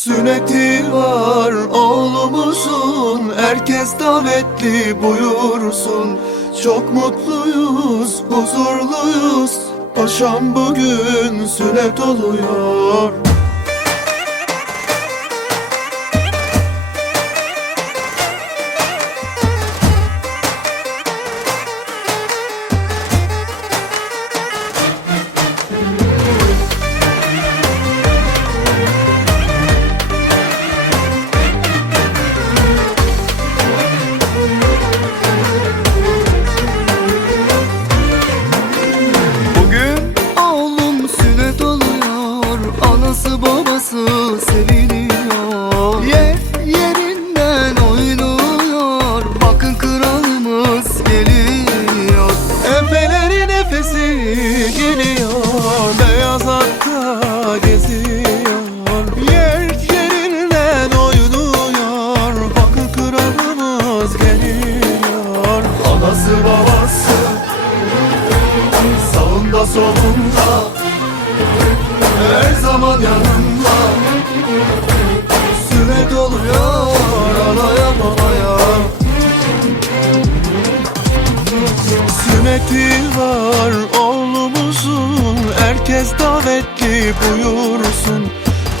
Sünneti var oğlumuzun Herkes davetli buyursun. Çok mutluyuz, huzurluyuz Paşam bugün sünnet oluyor Anası babası seviniyor. Yer yerinden oynuyor. Bakın kralımız geliyor. Efeleri nefesi geliyor. Beyaz atta geziyor. Yer yerinden oynuyor. Bakın kralımız geliyor. Anası babası Sağında solunda Her zaman yanında Sünnet oluyor Anaya babaya Sünneti var oğlumuzun Herkes davetli buyursun.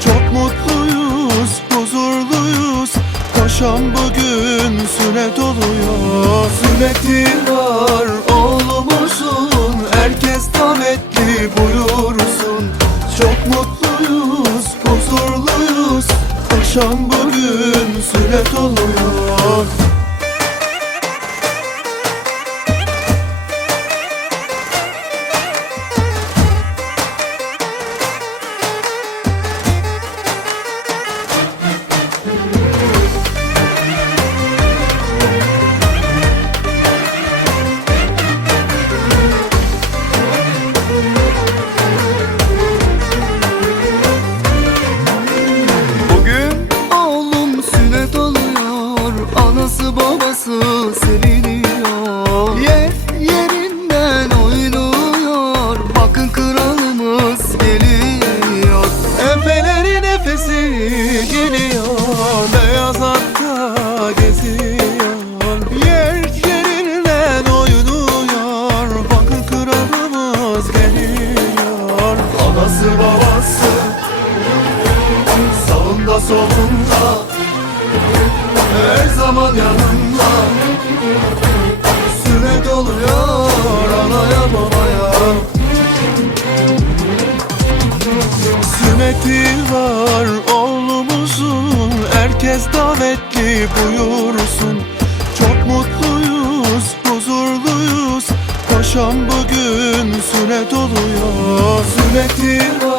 Çok mutluyuz, huzurluyuz. Paşam bugün sünnet oluyor Sünneti var oğlumuzun Herkes davetli buyursun. Çok huzurluyuz Paşam bugün sünnet oluyor babası seviniyor. Yer yerinden oynuyor Bakın kralımız geliyor. Efeleri nefesi geliyor. Beyaz atta geziyor. Yer yerinden oynuyor Bakın kralımız geliyor. Anası babası Sağında solunda Her zaman yanında Sünnet oluyor Anaya babaya Sünneti var oğlumuzun Herkes davetli buyursun. Çok mutluyuz, huzurluyuz Paşam bugün sünnet oluyor Sünneti